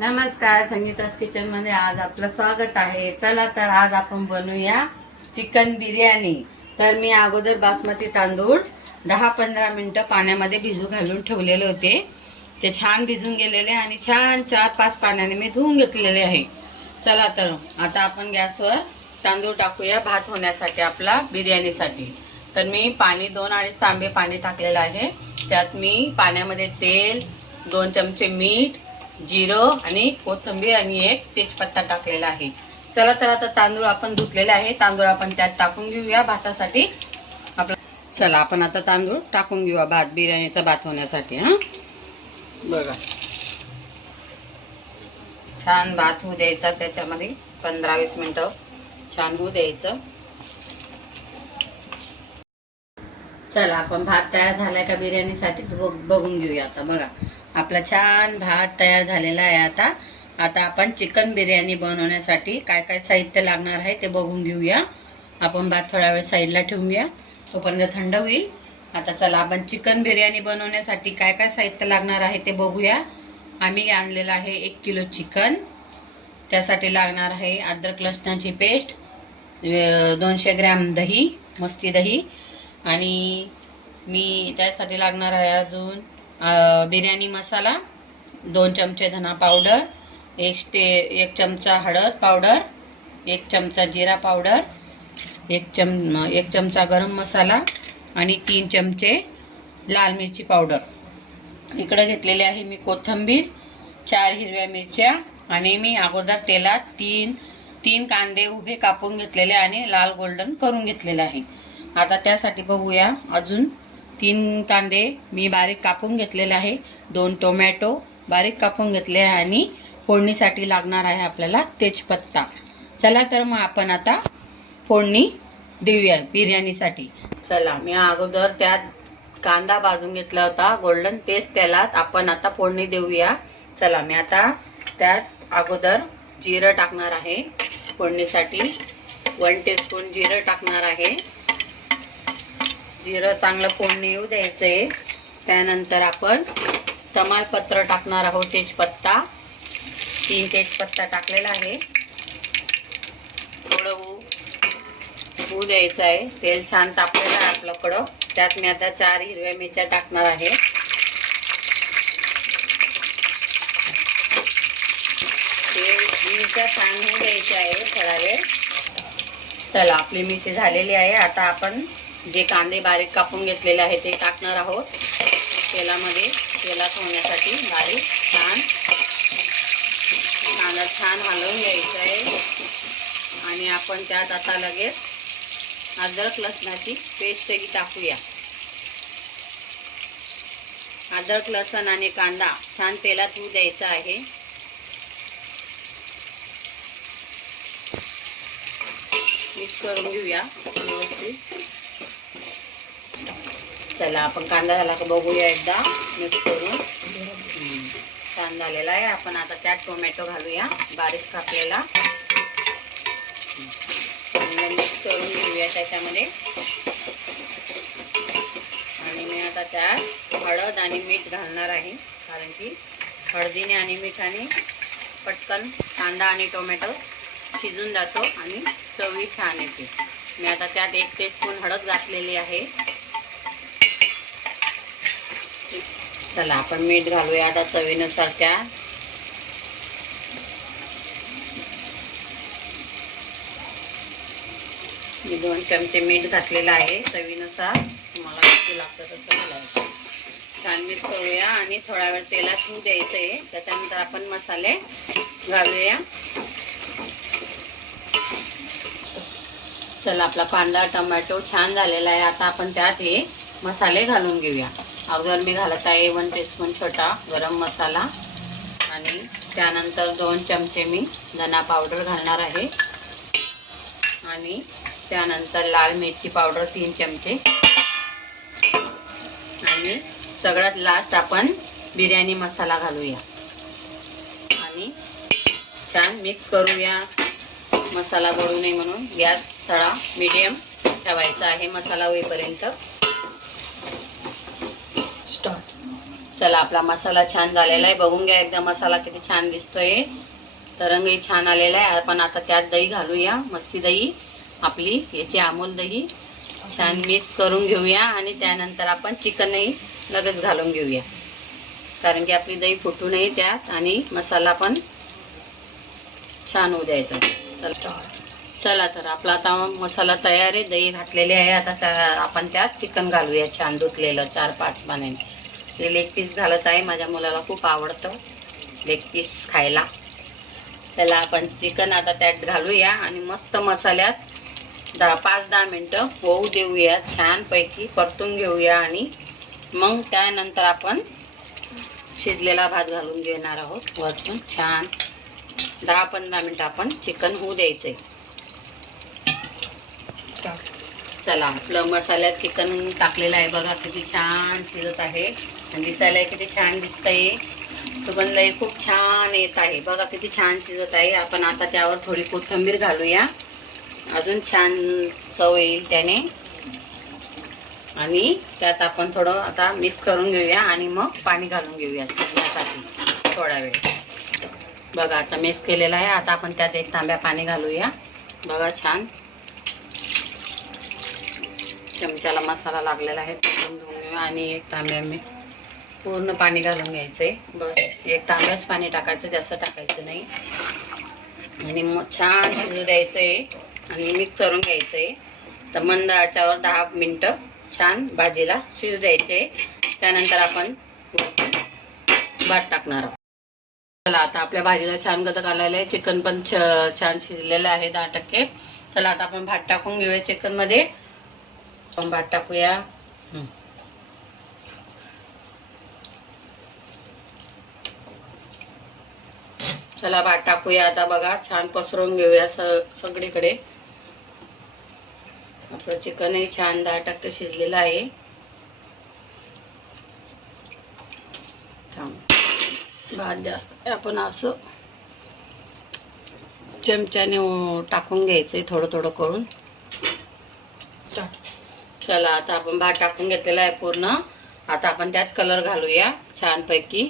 नमस्कार, संगीता's किचन मध्ये आज आपलं स्वागत आहे। चला तर आज आपण बनवूया चिकन बिर्याणी। तर मी अगोदर बासमती तांदूळ 10-15 मिनिटं पाण्यामध्ये भिजू घालून ठेवलेले होते। ते छान भिजून गेलेले आणि छान 4-5 पाण्याने मी धुवून घेतलेले आहे। चला तर आता आपण गॅसवर तांदूळ टाकूया भात होण्यासाठी आपला बिर्याणीसाठी। तर मी पाणी 2-2.5 तांबे पाणी टाकलेलं आहे। त्यात मी पाण्यामध्ये तेल, 2 चमचे मीठ, जिरं आणि कोथिंबीर आणि एक तेजपत्ता टाकलेला आहे। चला तर आता तांदूळ आपण धुतलेले आहे, तांदूळ आपण त्यात टाकून घेऊया भातासाठी आपला। चला आपण आता तांदूळ टाकून घेऊया भात बिर्याणीचा भात होण्यासाठी। बघा छान भात होऊ द्यायचा, त्याच्यामध्ये 15-20 मिनिटं छान होऊ द्यायचं। चला आपण भात तयार झालाय का बिर्याणीसाठी बघून घेऊया। आता बघा आपला छान भात तयार झालेला आहे। आता आपण चिकन बिर्याणी बनवण्यासाठी काय काय साहित्य लागणार आहे ते बघून घेऊया। आपण भात थोडा वेळ साईडला ठेवूया, तोपर्यंत थंड होईल। आता चला आपण चिकन बिर्याणी बनवण्यासाठी काय काय साहित्य लागणार आहे ते बघूया। आम्ही आणलेलं आहे 1 किलो चिकन। त्यासाठी लागणार आहे अद्रक लसणाची पेस्ट, 200 ग्रॅम दही, मस्ती दही, आणि मी त्यासाठी लागणार आहे अजून बिर्याणी मसाला, 2 चमचे धना पावडर, 1 चमचा हळद पावडर, 1 चमचा जिरा पावडर, 1 चमचा गरम मसाला आणि 3 चमचे लाल मिरची पावडर। इकडे घेतलेले आहे मी कोथिंबीर, 4 हिरव्या मिरच्या, आणि मी अगोदर तेलात 3 कांदे उभे कापून घेतलेले आणि लाल गोल्डन करून घेतलेले आहे। आता त्यासाठी बघूया, अजून 3 कांदे मी बारीक कापून घेतलेले आहे, 2 टोमॅटो बारीक कापून घेतले आहे, आणि फोडणीसाठी लागणार आहे आपल्याला तेजपत्ता। चला तर मग आपण आता फोडणी देऊया बिर्याणीसाठी। चला मी अगोदर त्यात कांदा भाजून घेतला होता गोल्डन, तेच तेलात आपण आता फोडणी देऊया। चला मी आता त्यात अगोदर जिरं टाकणार आहे फोडणीसाठी, 1 टीस्पून जिरं टाकणार आहे। जिरं चांगलं फोडणी येऊ द्यायचंय। त्यानंतर आपण तमालपत्र टाकणार आहोत, तेजपत्ता, 3 तेजपत्ता टाकलेला आहे। थोडं होऊ द्यायचं आहे, तेल छान तापलेलं आहे आपल्याकडं। त्यात मी आता 4 हिरव्या मिरच्या टाकणार आहे। ते मिरच्या छान होऊ द्यायची आहे थोडा वेळ। चला आपली मिरची झालेली आहे। आता आपण जे कांदे बारीक कापून घेतलेले आहे ते टाकणार आहोत तेलामध्ये, तेलात होण्यासाठी बारीक कांदा छान हलवून घ्यायचा आहे। आणि आपण त्यात आता लगेच अद्रक लसणाची पेस्टही टाकूया। अद्रक लसण आणि कांदा छान तेलात होऊ द्यायचा आहे। मिक्स करून घेऊया व्यवस्थित। चला आपण कांदा झाला का बघूया एकदा मिक्स करून। छान झालेला आहे। आपण आता त्यात टोमॅटो घालूया बारीक कापलेला, मिक्स करून घेऊया त्याच्यामध्ये। आणि मी आता त्यात हळद आणि मीठ घालणार आहे, कारण की हळदीने आणि मिठाने पटकन कांदा आणि टोमॅटो शिजून जातो आणि चवी छान येते। मी आता त्यात 1 टीस्पून हळद घातलेली आहे। चला आपण मीठ घालूया आता चवीनुसार त्यात। मी 2 चमचे मीठ घातलेलं आहे चवीनुसार, तुम्हाला किती लागतं तसं घालायचं। छान मिक्स करूया आणि थोडा वेळ तेलात होऊ द्यायचं आहे। त्याच्यानंतर आपण मसाले घालूया। चला आपला कांदा टोमॅटो छान झालेला आहे। आता आपण त्यात हे मसाले घालून घेऊया। अगोदर मी घालत आहे 1 टीस्पून छोटा गरम मसाला, आणि त्यानंतर 2 चमचे मी धना पावडर घालणार आहे, आणि त्यानंतर लाल मिरची पावडर 3 चमचे, आणि सगळ्यात लास्ट आपण बिर्याणी मसाला घालूया आणि छान मिक्स करूया। मसाला गळू नये म्हणून गॅस थोडा मीडियम ठेवायचा आहे मसाला होईपर्यंत। चला आपला मसाला छान झालेला आहे, बघून घ्या एकदा मसाला किती छान दिसतोय, तरंगही छान आलेला आहे. आपण आता त्यात दही घालूया, मस्ती दही आपली याची अमूल दही छान मिक्स करून घेऊया आणि त्यानंतर आपण चिकनही लगेच घालून घेऊया, कारण की आपली दही फुटू नये त्यात आणि मसाला पण छान होऊ द्यायचा. चला तर आपला आता मसाला तयार आहे, दही घातलेले आहे. आता आपण त्यात चिकन घालूया छान धुतलेलं 4-5 पाण्याने. हे लेग पीस घालत आहे, माझ्या मुलाला खूप आवडतं लेग पीस खायला. चला आपण चिकन आता त्यात घालूया आणि मस्त मसाल्यात 5-10 मिनटं होऊ देऊया, छानपैकी परतून घेऊया आणि मग त्यानंतर आपण शिजलेला भात घालून घेणार आहोत वरतून. छान 10-15 मिनटं आपण चिकन होऊ द्यायचंय. चला आपलं मसाल्यात चिकन टाकलेलं आहे, बघा किती छान शिजत आहे आणि दिसायला किती छान दिसतंय, सुगंधही खूप छान येत आहे, बघा किती छान शिजत आहे. आपण आता त्यावर थोडी कोथिंबीर घालूया, अजून छान चव येईल त्याने. आणि त्यात आपण थोडं आता मिक्स करून घेऊया आणि मग पाणी घालून घेऊया शिजण्यासाठी थोडा वेळ. बघा आता मिक्स केलेला आहे, आता आपण त्यात 1 तांब्या पाणी घालूया. बघा छान चमच्याला मसाला लागलेला आहे, धुवून घेऊया आणि 1 तांब्या मी पूर्ण पाणी घालून घ्यायचंय. बस 1 तांब्याच पाणी टाकायचं, जास्त टाकायचं नाही. आणि मग छान शिजू द्यायचंय आणि मिक्स करून घ्यायचंय. तर मंद आचेवर 10 मिनटं छान भाजीला शिजू द्यायचे, त्यानंतर आपण भात टाकणार आहोत. चला आता आपल्या भाजीला छान गदक आलेलं आहे, चिकन पण छान शिजलेलं आहे 10%. चला आता आपण भात टाकून घेऊया चिकनमध्ये. भात टाकूया. चला भात टाकूया आता, बघा छान पसरवून घेऊया सगळीकडे. आपलं चिकनही छान 10% शिजलेलं आहे. भात जास्त आपण असं चमच्याने टाकून घ्यायचंय थोडं थोडं करून. चला आता आपण भात टाकून घेतलेला आहे पूर्ण. आता आपण त्यात कलर घालूया छानपैकी.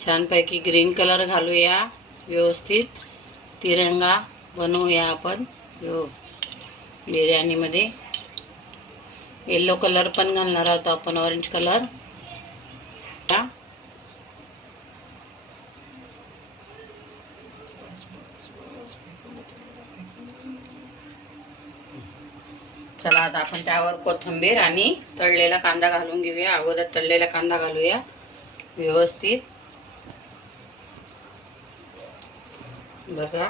छानपैकी ग्रीन कलर घालूया, व्यवस्थित तिरंगा बनवूया आपण बिर्याणीमध्ये. येलो कलर पण घालणार आहोत आपण, ऑरेंज कलर. चला आता आपण त्यावर कोथिंबीर आणि तळलेला कांदा घालून घेऊया. अगोदर तळलेला कांदा घालूया व्यवस्थित. बघा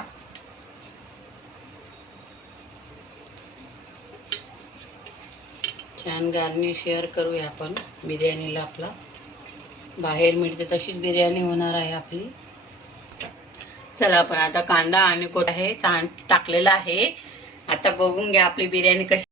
छान गार्निश शेअर करूया आपण बिर्याणीला. आपला बाहेर मिळते तशीच बिर्याणी होणार आहे आपली. चला आपण आता कांदा आणि कोथिंबीर छान टाकलेला आहे. आता बघून घ्या आपली बिर्याणी कशी